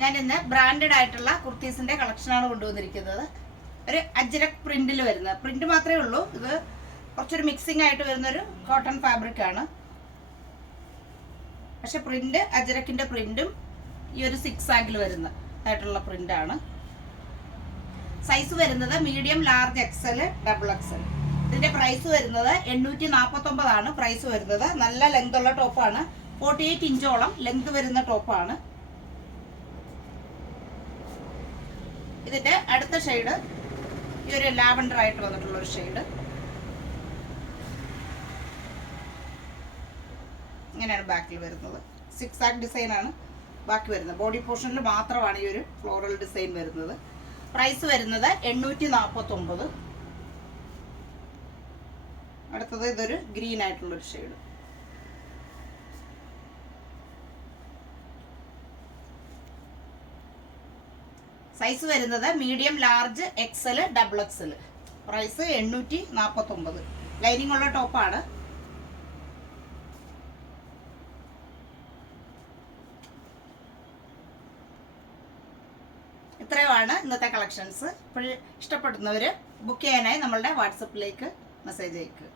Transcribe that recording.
ഞാൻ ഇന്ന് ബ്രാൻഡഡ് ആയിട്ടുള്ള കുർത്തീസിന്റെ കളക്ഷനാണ് കൊണ്ടുവന്നിരിക്കുന്നത്. ഒരു അജ്രക് പ്രിന്റിൽ വരുന്ന പ്രിന്റ് മാത്രമേ ഉള്ളൂ. ഇത് കുറച്ചൊരു മിക്സിംഗ് ആയിട്ട് വരുന്നൊരു കോട്ടൺ ഫാബ്രിക് ആണ്. പക്ഷെ പ്രിന്റ് അജ്രക്കിന്റെ പ്രിന്റും ഈ ഒരു 6 ആഗിൽ വരുന്ന ആയിട്ടുള്ള പ്രിന്റ് ആണ്. സൈസ് വരുന്നത് medium, large, XL, double XL. ഇതിന്റെ പ്രൈസ് വരുന്നത് 849 ആണ് പ്രൈസ് വരുന്നത്. നല്ല ലെങ്ത് ഉള്ള ടോപ്പാണ്. 48 ഇഞ്ചോളം ലെങ്ത് വരുന്ന ടോപ്പാണ്. ഇതിന്റെ അടുത്ത ഷെയ്ഡ് ഈ ഒരു ലാവൻഡർ ആയിട്ട് വന്നിട്ടുള്ള ഒരു ഷെയ്ഡ്. ഇങ്ങനെയാണ് ബാക്കിൽ വരുന്നത്. 6 ആഗ് ഡിസൈൻ ആണ് ബാക്കി വരുന്നത്. ബോഡി പോർഷനിൽ മാത്രമാണ് ഈ ഒരു ഫ്ലോറൽ ഡിസൈൻ വരുന്നത്. പ്രൈസ് വരുന്നത് 849. അടുത്തത് ഇതൊരു ഗ്രീൻ ആയിട്ടുള്ളൊരു ഷെയ്ഡ്. സൈസ് വരുന്നത് medium, large, XL, double XL. Price 849. Lining ഉള്ള ടോപ്പാണ്. ഇത്രയുമാണ് ഇന്നത്തെ കളക്ഷൻസ്. ഇപ്പോൾ ഇഷ്ടപ്പെടുന്നവർ ബുക്ക് ചെയ്യാനായി നമ്മളുടെ വാട്സപ്പിലേക്ക് മെസ്സേജ് അയക്കുക.